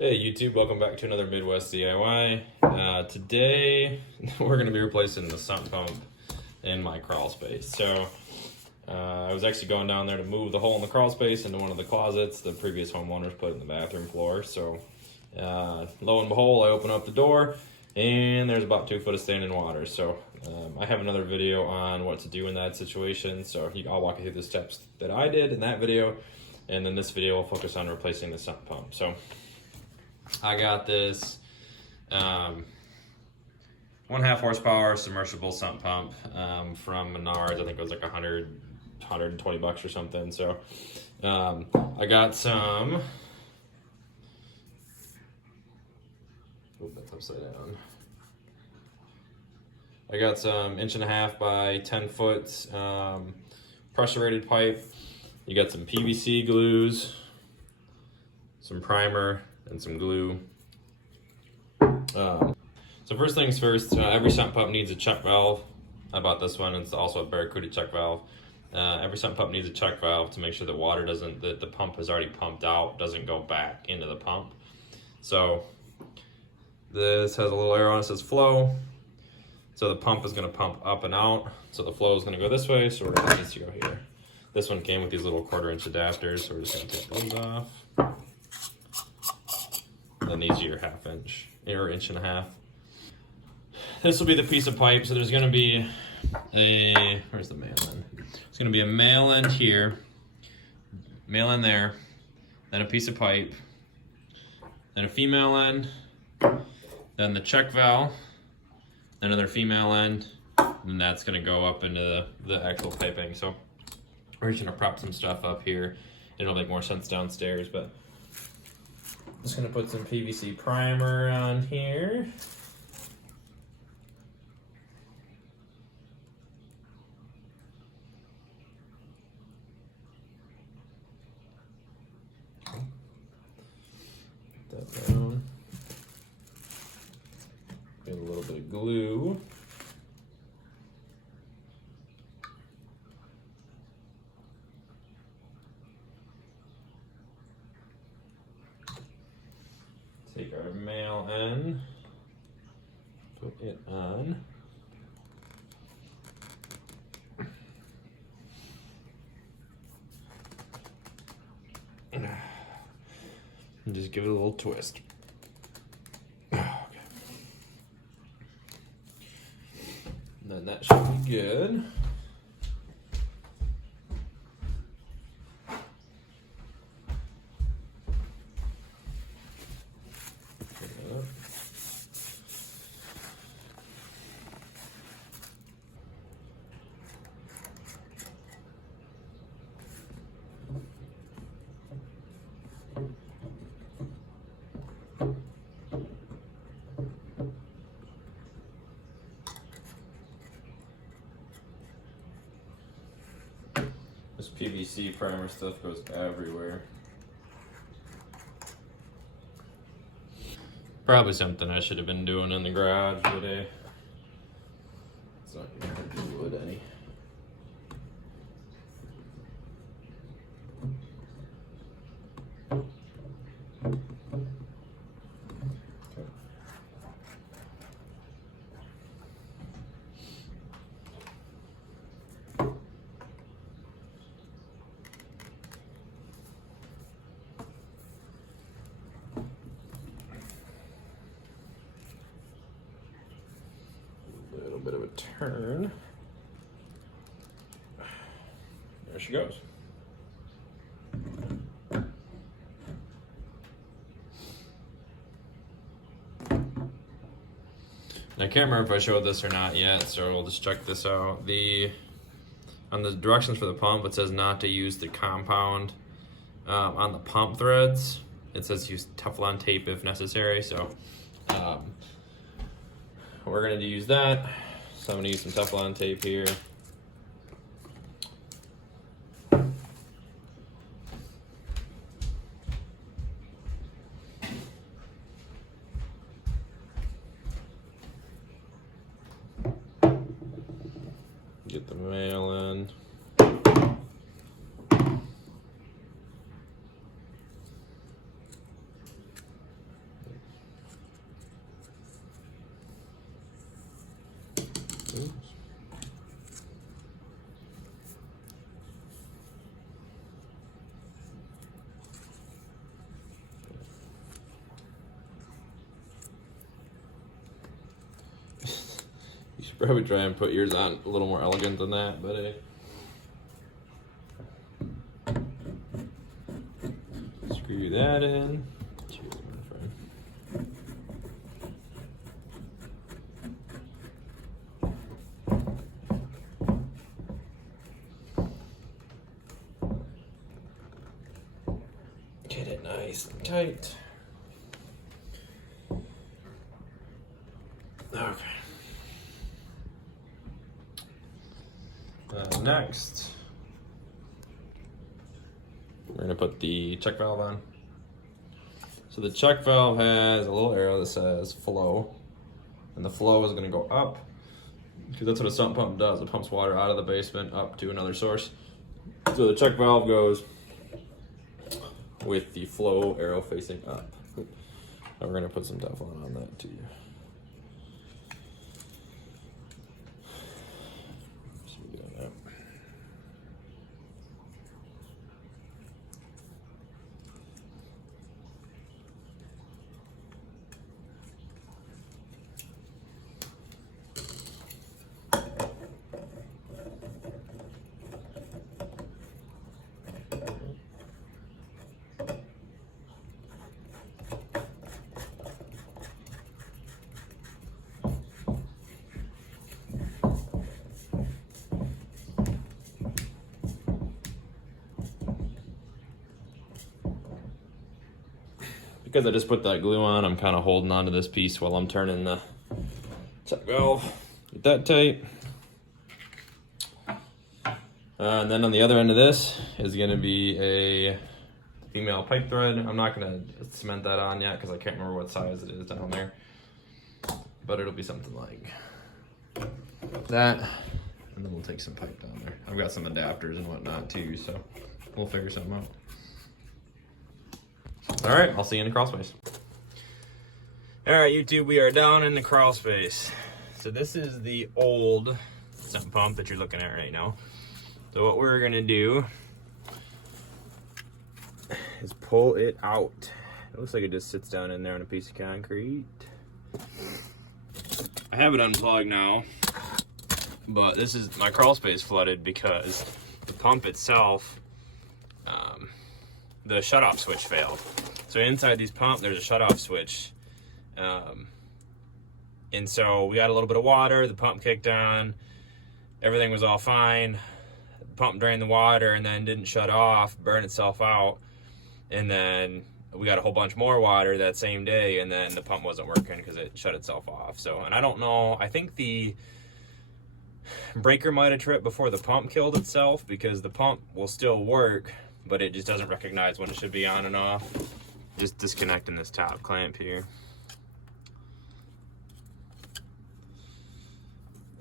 Hey YouTube, welcome back to another Midwest DIY. Today we're going to be replacing the sump pump in my crawl space. So I was actually going down there to move the hole in the crawl space into one of the closets the previous homeowners put in the bathroom floor. So lo and behold, I open up the door and there's about 2 foot of standing water. So I have another video on what to do in that situation. So I'll walk you through the steps that I did in that video. And then this video will focus on replacing the sump pump. So I got this 1.5 horsepower submersible sump pump from Menards. I think it was like $120 or something. So I got some. Oh, that's upside down. I got some 1.5 by 10 foot pressure rated pipe. You got some PVC glues, some primer, and some glue. So first things first, every sump pump needs a check valve. I bought this one. It's also a Barracuda check valve. Every sump pump needs a check valve to make sure that water doesn't, that the pump has already pumped out, doesn't go back into the pump. So this has a little arrow on it that says flow. So the pump is going to pump up and out. So the flow is going to go this way. So we're going to need to go here. This one came with these little 1/4 inch adapters. So we're just going to take those off. Then these are your 1/2 inch or 1.5 inch. This will be the piece of pipe. So there's going to be a, where's the male end? It's going to be a male end here, male end there, then a piece of pipe, then a female end, then the check valve, then another female end, and that's going to go up into the actual piping. So we're just going to prop some stuff up here. It'll make more sense downstairs, but I'm just going to put some PVC primer on here. Put that down. Get a little bit of glue. Take our male end, put it on. And just give it a little twist. Okay. And then that should be good. This PVC primer stuff goes everywhere. Probably something I should have been doing in the garage today. It's not gonna hurt to do it any. Bit of a turn. There she goes. I can't remember if I showed this or not yet, so we'll just check this out. On the directions for the pump, it says not to use the compound on the pump threads. It says use Teflon tape if necessary, so we're going to use that. So I'm going to use some Teflon tape here. Get the male in. Probably try and put yours on a little more elegant than that, but screw that in. Cheers, my friend. Get it nice and tight. Okay. Next, we're going to put the check valve on. So the check valve has a little arrow that says flow, and the flow is going to go up because that's what a sump pump does. It pumps water out of the basement up to another source. So the check valve goes with the flow arrow facing up. And we're going to put some Teflon on that too. Because I just put that glue on, I'm kind of holding onto this piece while I'm turning the check valve. Get that tight. And then on the other end of this is going to be a female pipe thread. I'm not going to cement that on yet because I can't remember what size it is down there. But it'll be something like that. And then we'll take some pipe down there. I've got some adapters and whatnot too, so we'll figure something out. All right, I'll see you in the crawl space. All right, YouTube, we are down in the crawl space. So this is the old sump pump that you're looking at right now. So what we're gonna do is pull it out. It looks like it just sits down in there on a piece of concrete. I have it unplugged now, but this is my crawl space flooded because the pump itself, the shutoff switch failed. So inside these pump, there's a shutoff switch. And so we got a little bit of water, the pump kicked on, everything was all fine. The pump drained the water and then didn't shut off, burned itself out. And then we got a whole bunch more water that same day, and then the pump wasn't working because it shut itself off. So, and I don't know, I think the breaker might have tripped before the pump killed itself, because the pump will still work, but it just doesn't recognize when it should be on and off. Just disconnecting this top clamp here.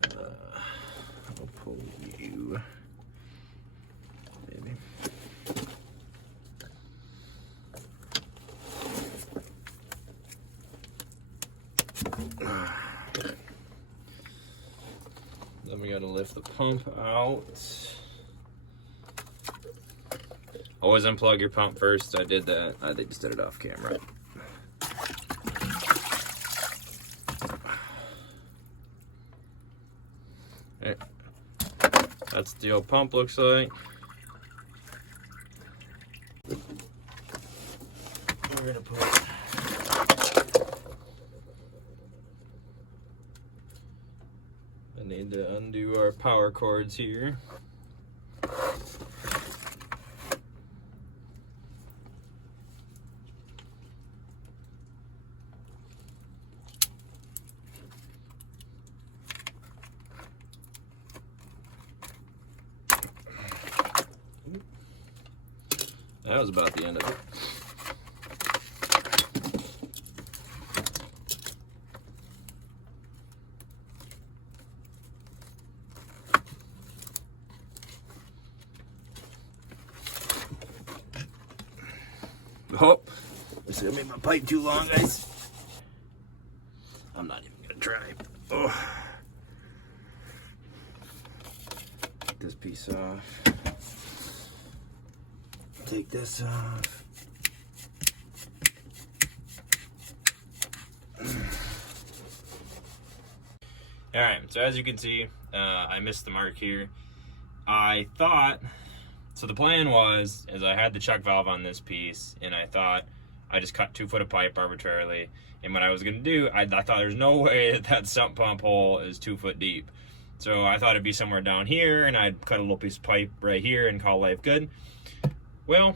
I'll pull you, maybe. Then we gotta lift the pump out. Always unplug your pump first. I did that. I just did it off camera. Okay. That's what the old pump looks like. We're gonna put I need to undo our power cords here. That was about the end of it. Oh, this is gonna make my pipe too long, guys. I'm not even gonna try. Oh. Take this piece off. Take this off. All right, so as you can see, I missed the mark here. I thought, so the plan was, is I had the chuck valve on this piece, and I thought I just cut 2 foot of pipe arbitrarily. And what I was gonna do, I thought there's no way that sump pump hole is 2 foot deep. So I thought it'd be somewhere down here, and I'd cut a little piece of pipe right here and call life good. Well,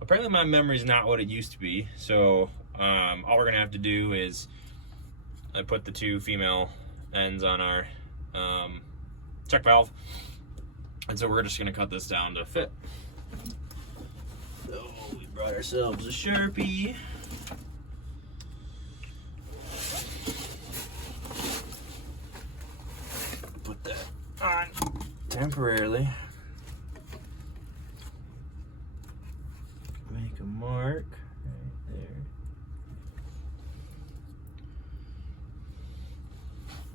apparently my memory's not what it used to be. So all we're gonna have to do is I put the 2 female ends on our check valve, and so we're just gonna cut this down to fit. So we brought ourselves a Sharpie. Put that on temporarily. Make a mark right there.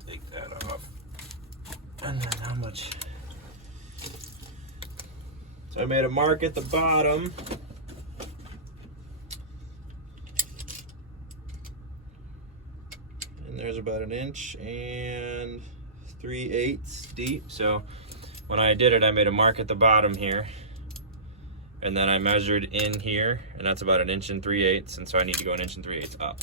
Take that off. And then how much? So I made a mark at the bottom. And there's about 1 inch and 3/8 deep. So when I did it, I made a mark at the bottom here. And then I measured in here, and that's about 1 inch and 3/8. And so I need to go 1 inch and 3/8 up.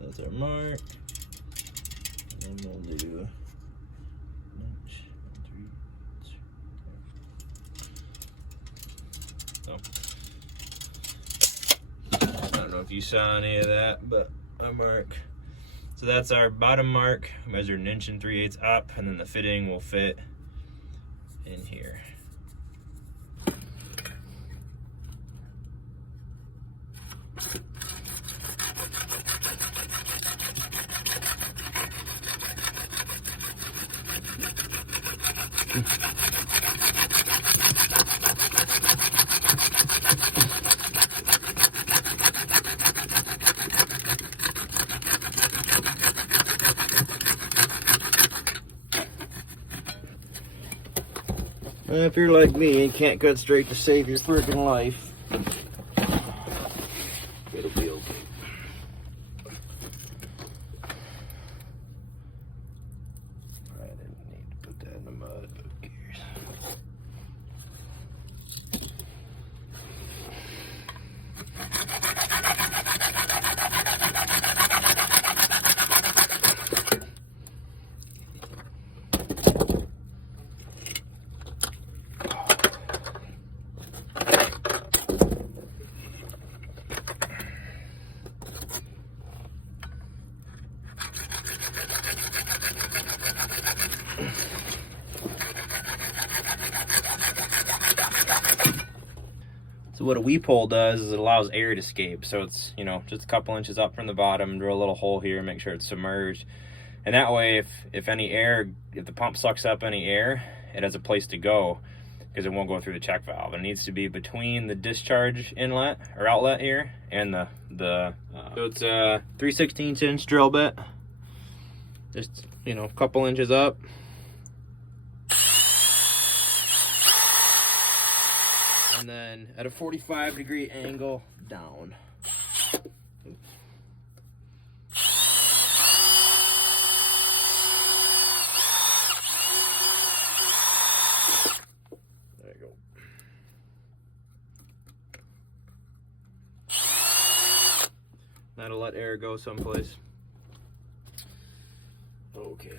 That's our mark, and then we'll do 1 inch and 3/8. So, I don't know if you saw any of that, but our mark. So that's our bottom mark. Measured 1 inch and 3/8 up, and then the fitting will fit in here. If you're like me and can't cut straight to save your freaking life, it'll be okay. I didn't need to put that in the mud, but who cares? So what a weep hole does is it allows air to escape. So it's, you know, just a couple inches up from the bottom, drill a little hole here, make sure it's submerged. And that way, if the pump sucks up any air, it has a place to go because it won't go through the check valve. It needs to be between the discharge inlet or outlet here and so it's a 3/16 inch drill bit. Just, you know, a couple inches up. And then at a 45-degree angle down. There you go. That'll let air go someplace. Okay.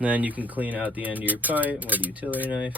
Then you can clean out the end of your pipe with a utility knife.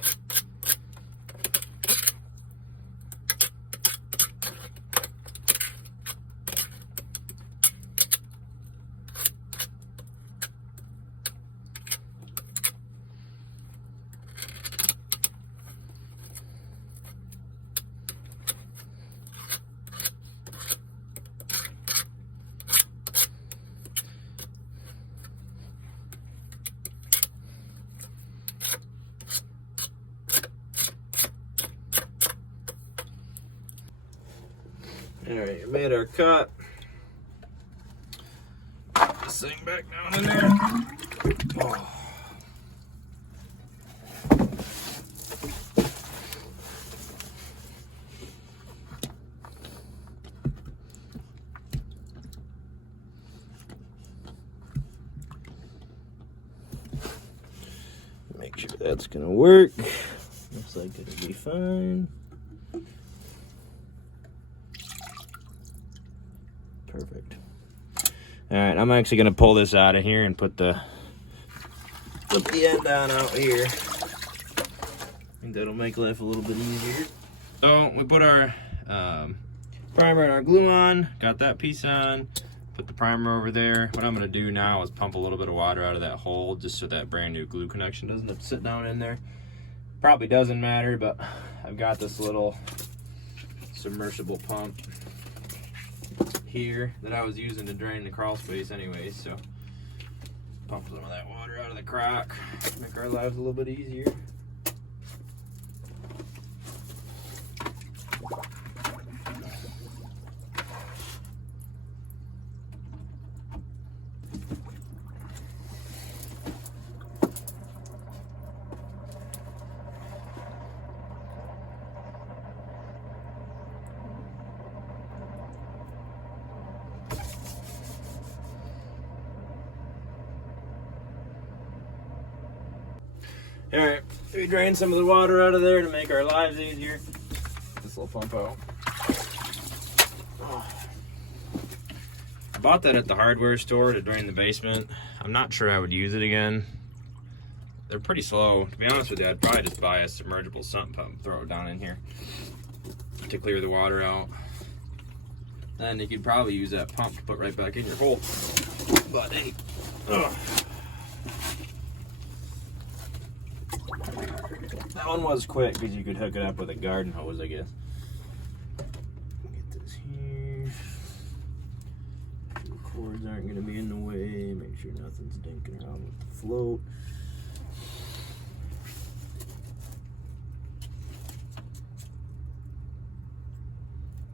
Alright, we made our cut. Put this thing back down in there. Oh. that's gonna work. Looks like it'll be fine. Perfect. All right, I'm actually gonna pull this out of here and put the end on out here. I think that'll make life a little bit easier. So we put our primer and our glue on, got that piece on, put the primer over there. What I'm gonna do now is pump a little bit of water out of that hole just so that brand new glue connection doesn't have to sit down in there. Probably doesn't matter, but I've got this little submersible pump here that I was using to drain the crawl space anyways, so pump some of that water out of the crock, make our lives a little bit easier. All right, we drain some of the water out of there to make our lives easier. This little pump out. I bought that at the hardware store to drain the basement. I'm not sure I would use it again. They're pretty slow. To be honest with you, I'd probably just buy a submergible sump pump, throw it down in here to clear the water out. Then you could probably use that pump to put right back in your hole. But hey, that one was quick because you could hook it up with a garden hose, I guess. Get this here. The cords aren't going to be in the way. Make sure nothing's dinking around with the float.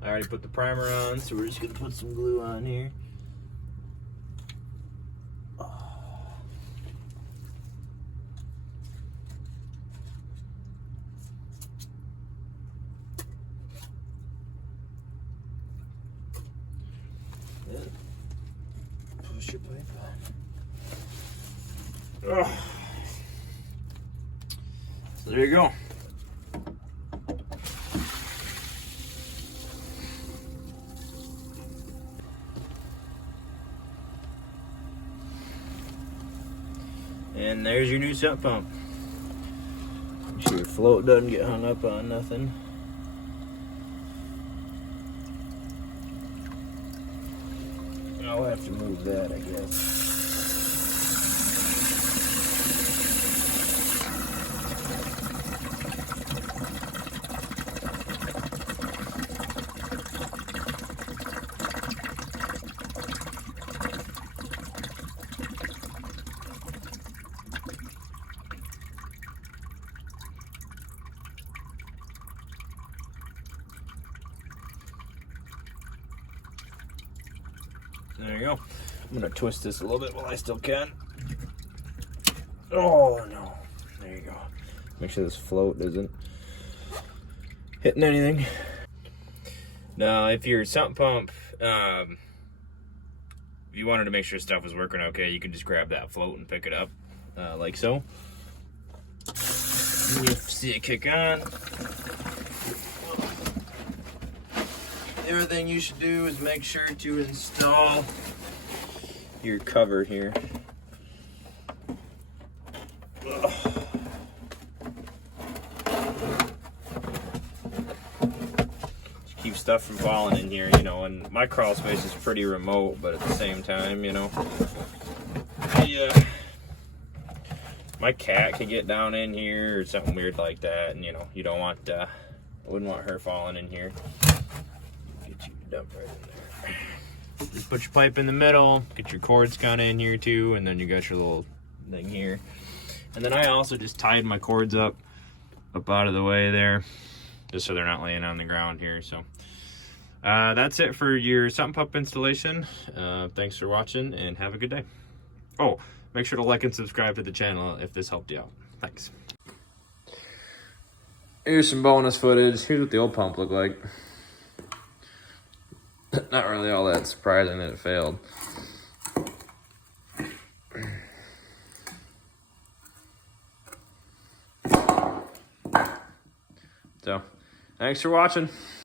I already put the primer on, so we're just going to put some glue on here. Push your pipe on. So there you go. And there's your new sump pump. Make sure your float doesn't get hung up on nothing. I'll have to move that, I guess. There you go. I'm gonna twist this a little bit while I still can. Oh no. There you go. Make sure this float isn't hitting anything. Now, if your sump pump, if you wanted to make sure stuff was working okay, you can just grab that float and pick it up, like so. And you'll see it kick on. The other thing you should do is make sure to install your cover here. Just keep stuff from falling in here, you know, and my crawl space is pretty remote, but at the same time, you know, my cat could get down in here or something weird like that, and you know, you don't want, I wouldn't want her falling in here. Dump right in there. Just put your pipe in the middle, get your cords kind of in here too, and then you got your little thing here. And then I also just tied my cords up out of the way there, just so they're not laying on the ground here. So that's it for your sump pump installation. Thanks for watching and have a good day. Oh, make sure to like and subscribe to the channel if this helped you out. Thanks. Here's some bonus footage. Here's what the old pump looked like. Not really all that surprising that it failed. Thanks for watching.